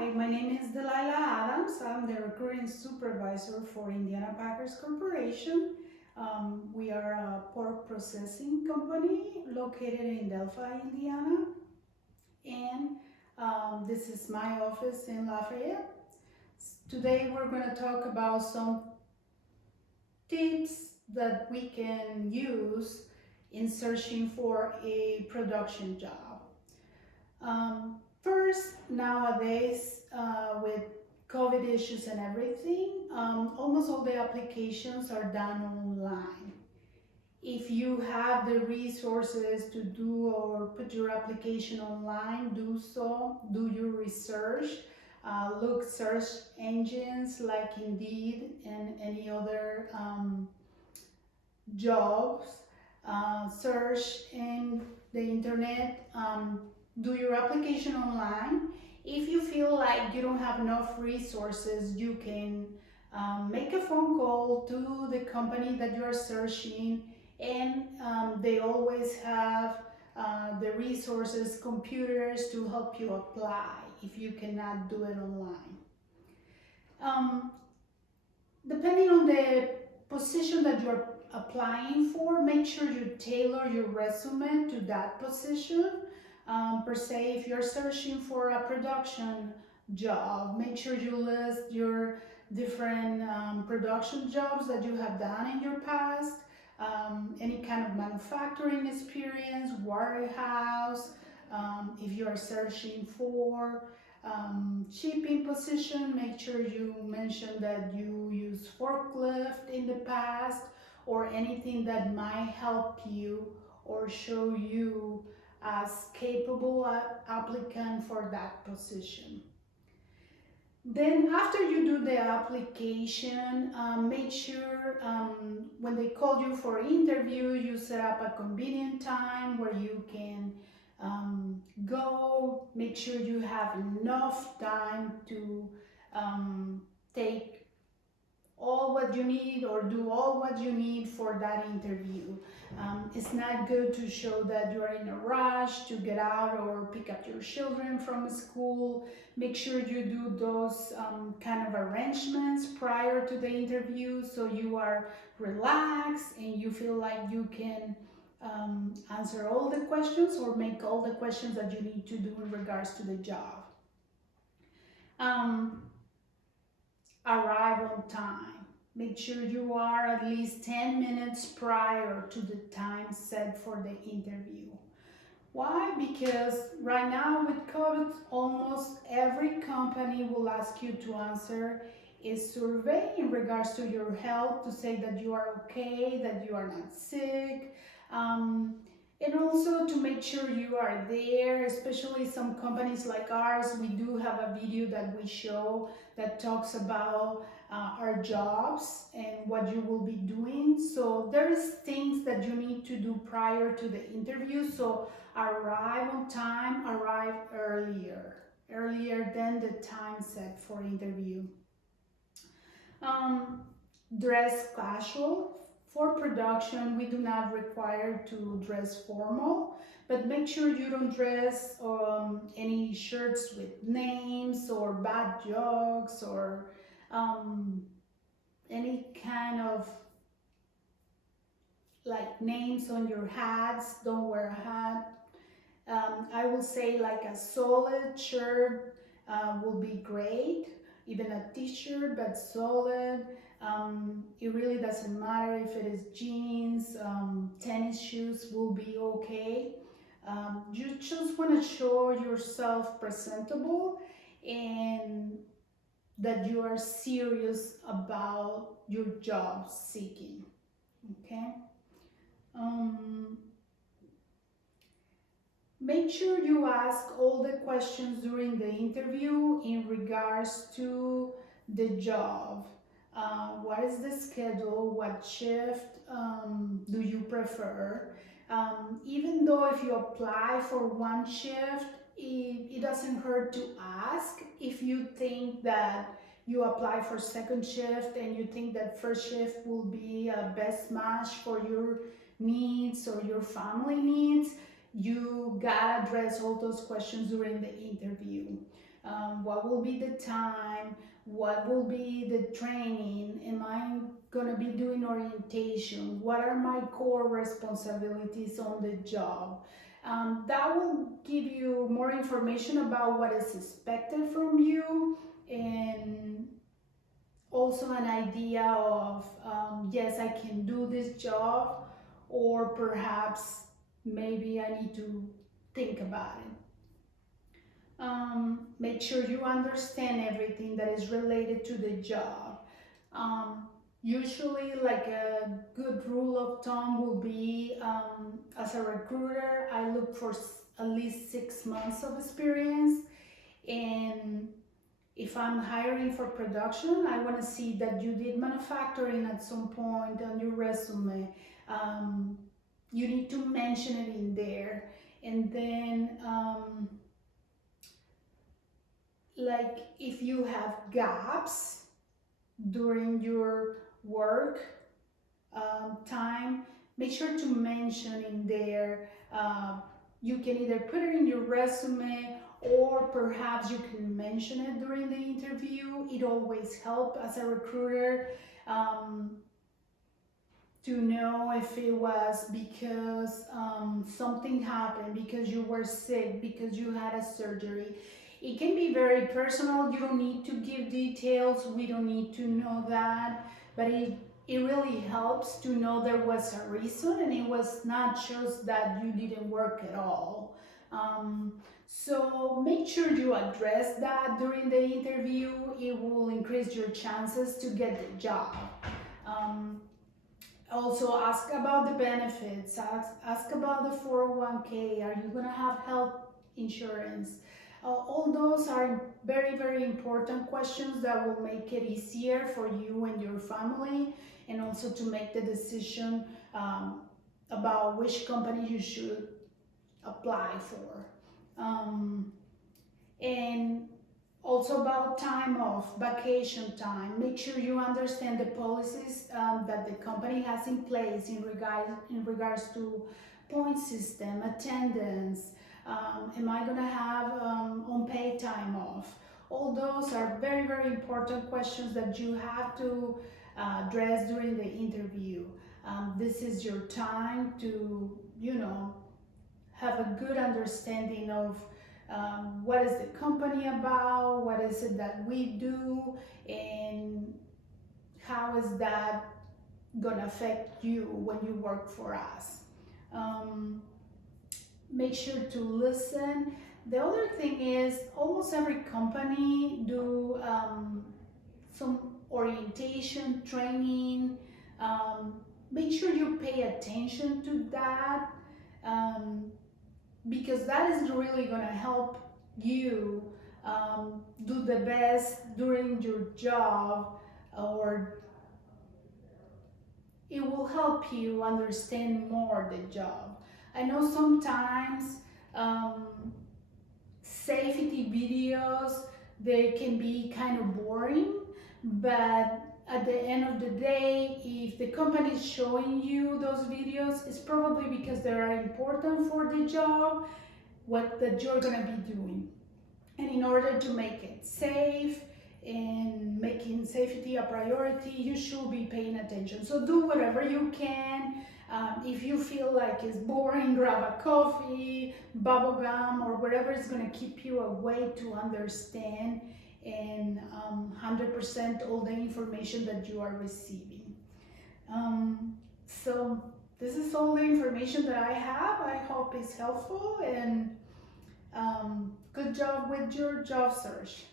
Hi, my name is Dalila Adams. I'm the recruiting supervisor for Indiana Packers Corporation. We are a pork processing company located in Delphi, Indiana. And this is my office in Lafayette. Today we're going to talk about some tips that we can use in searching for a production job. First, nowadays, with COVID issues and everything, almost all the applications are done online. If you have the resources to do or put your application online, do so. Do your research. Look search engines like Indeed and any other jobs. Search in the internet. Do your application online. If you feel like you don't have enough resources, you can make a phone call to the company that you are searching, and they always have the resources, computers to help you apply if you cannot do it online. Um, Depending on the position that you're applying for, make sure you tailor your resume to that position. Per se, if you're searching for a production job, make sure you list your different production jobs that you have done in your past, any kind of manufacturing experience, warehouse, if you are searching for shipping position, make sure you mention that you use forklift in the past or anything that might help you or show you as capable applicant for that position. Then after you do the application, make sure when they call you for interview, you set up a convenient time where you can go. Make sure you have enough time to take all what you need or do all what you need for that interview. It's not good to show that you are in a rush to get out or pick up your children from school. Make sure you do those kind of arrangements prior to the interview so you are relaxed and you feel like you can answer all the questions or make all the questions that you need to do in regards to the job. Um, Arrive on time. Make sure you are at least 10 minutes prior to the time set for the interview. Why? Because right now with COVID, almost every company will ask you to answer a survey in regards to your health to say that you are okay, that you are not sick, and also to make sure you are there. Especially some companies like ours, we do have a video that we show that talks about our jobs and what you will be doing. So there is things that you need to do prior to the interview. So arrive on time, arrive earlier than the time set for interview. Um, Dress casual. For production, we do not require to dress formal, but make sure you don't dress any shirts with names or bad jokes or any kind of like names on your hats. Don't wear a hat. I will say like a solid shirt will be great, even a t-shirt, but solid. It really doesn't matter if it is jeans, tennis shoes will be okay. You just want to show yourself presentable and that you are serious about your job seeking, okay? Um, Make sure you ask all the questions during the interview in regards to the job. What is the schedule? What shift do you prefer? Even though if you apply for one shift, it doesn't hurt to ask if you think that you apply for second shift and you think that first shift will be a best match for your needs or your family needs. You gotta address all those questions during the interview. what will be the time, what will be the training, am I going to be doing orientation, what are my core responsibilities on the job. That will give you more information about what is expected from you, and also an idea of, yes, I can do this job, or perhaps maybe I need to think about it. Make sure you understand everything that is related to the job. Um, Usually, like a good rule of thumb will be, as a recruiter, I look for at least 6 months of experience. And if I'm hiring for production, I want to see that you did manufacturing at some point on your resume. Um, you need to mention it in there. And then, like, if you have gaps during your work time, make sure to mention in there. You can either put it in your resume, or perhaps you can mention it during the interview. It always helps as a recruiter, um, to know if it was because something happened, because you were sick, because you had a surgery. It can be very personal. You don't need to give details. We don't need to know that. But it really helps to know there was a reason, and it was not just that you didn't work at all. Um, so make sure you address that during the interview. It will increase your chances to get the job. Um, Also, ask about the benefits, ask about the 401k. Are you going to have health insurance? All those are very, very important questions that will make it easier for you and your family, and also to make the decision about which company you should apply for. Um, and also about time off, vacation time. Make sure you understand the policies that the company has in place in regards to point system, attendance. Am I going to have unpaid time off? All those are very, very important questions that you have to address during the interview. This is your time to, have a good understanding of what is the company about, what is it that we do, and how is that gonna affect you when you work for us. Um, Make sure to listen. The other thing is, almost every company do some orientation training. Um, Make sure you pay attention to that. Um, because that is really going to help you do the best during your job, or it will help you understand more the job. I know sometimes um, safety videos, they can be kind of boring, but at the end of the day, if the company is showing you those videos, it's probably because they are important for the job, what that you're gonna be doing. And in order to make it safe and making safety a priority, you should be paying attention. So do whatever you can. If you feel like it's boring, grab a coffee, bubble gum, or whatever is going to keep you awake to understand and 100% all the information that you are receiving. So this is all the information that I have. I hope it's helpful, and good job with your job search.